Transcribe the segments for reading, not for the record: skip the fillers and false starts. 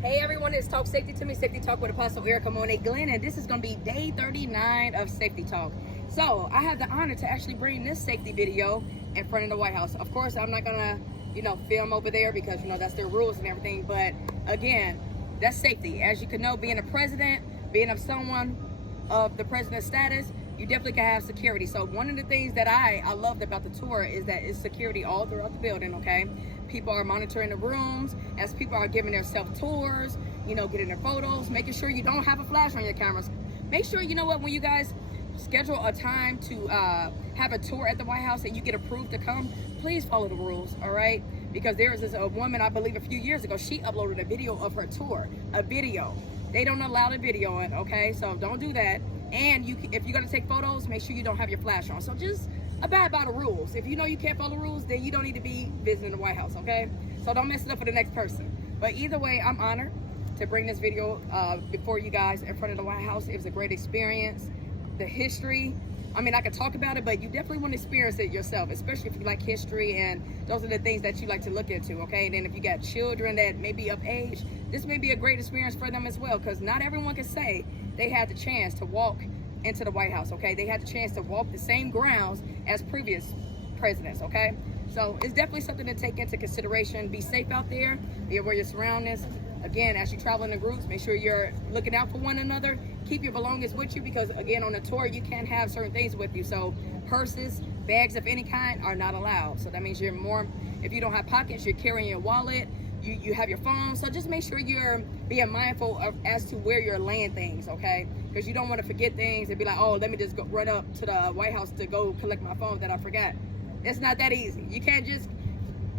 Hey everyone, it's Talk Safety to Me, Safety Talk with Apostle Erica Monet Glenn, and this is going to be day 39 of Safety Talk. So I have the honor to actually bring this safety video in front of the White House. Of course, I'm not going to, film over there because, that's their rules and everything. But again, that's safety. As you can know, being a president, being of someone of the president's status, you definitely can have security. So one of the things that I loved about the tour is that it's security all throughout the building, okay? People are monitoring the rooms as people are giving their self-tours, getting their photos, making sure you don't have a flash on your cameras. Make sure, when you guys schedule a time to have a tour at the White House and you get approved to come, please follow the rules, all right? Because there was a woman, I believe a few years ago, she uploaded a video of her tour, a video. They don't allow the video in, okay? So don't do that. And if you're gonna take photos, make sure you don't have your flash on. So just abide by the rules. If you know you can't follow the rules, then you don't need to be visiting the White House, okay? So don't mess it up for the next person. But either way, I'm honored to bring this video before you guys in front of the White House. It was a great experience. The history, I could talk about it, but you definitely want to experience it yourself, especially if you like history and those are the things that you like to look into, okay? And then if you got children that may be of age, this may be a great experience for them as well, because not everyone can say they had the chance to walk into the White House, okay? They had the chance to walk the same grounds as previous presidents, okay? So it's definitely something to take into consideration. Be safe out there, be aware of your surroundings. Again, as you travel in groups, make sure you're looking out for one another. Keep your belongings with you because, again, on a tour, you can't have certain things with you. So purses, bags of any kind are not allowed. So that means if you don't have pockets, you're carrying your wallet, you have your phone. So just make sure you're being mindful as to where you're laying things, okay? Because you don't want to forget things and be like, oh, let me just go run up to the White House to go collect my phone that I forgot. It's not that easy. You can't just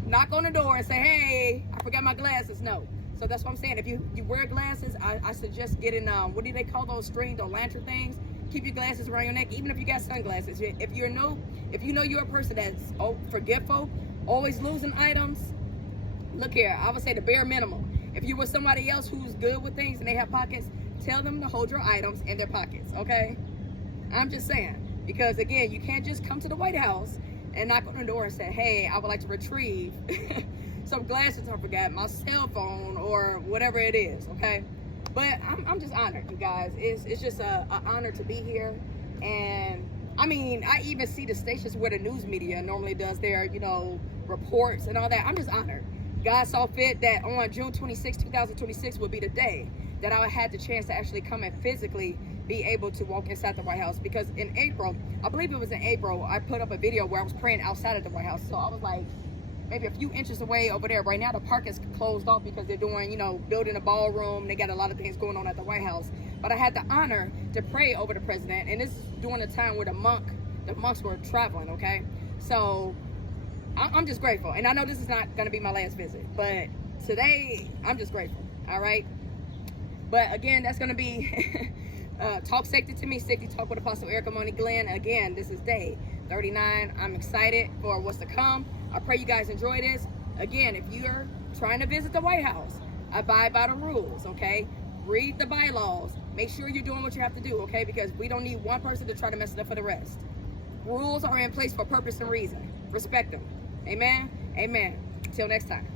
knock on the door and say, hey, I forgot my glasses. No. So that's what I'm saying. If you wear glasses, I suggest getting, what do they call those strings or lantern things? Keep your glasses around your neck, even if you got sunglasses. If you know you're a person that's forgetful, always losing items, look here, I would say the bare minimum. If you were somebody else who's good with things and they have pockets, tell them to hold your items in their pockets, okay? I'm just saying. Because, again, you can't just come to the White House and knock on the door and say, hey, I would like to retrieve some glasses I forgot, my cell phone, or whatever it is, okay? But I'm just honored, you guys. It's just an honor to be here. And, I even see the stations where the news media normally does their, reports and all that. I'm just honored. God saw fit that on June 26, 2026 would be the day that I had the chance to actually come and physically be able to walk inside the White House. Because in April, I believe it was in April, I put up a video where I was praying outside of the White House. So I was like, maybe a few inches away over there. Right now, the park is closed off because they're doing, building a ballroom. They got a lot of things going on at the White House. But I had the honor to pray over the president. And this is during a time where the monks were traveling, okay? So I'm just grateful. And I know this is not going to be my last visit. But today, I'm just grateful, all right? But again, that's going to be Talk Safety to Me, Safety Talk with Apostle Erica Monet Glenn. Again, this is day 39. I'm excited for what's to come. I pray you guys enjoy this. Again, if you're trying to visit the White House, abide by the rules, okay? Read the bylaws. Make sure you're doing what you have to do, okay? Because we don't need one person to try to mess it up for the rest. Rules are in place for purpose and reason. Respect them. Amen? Amen. Until next time.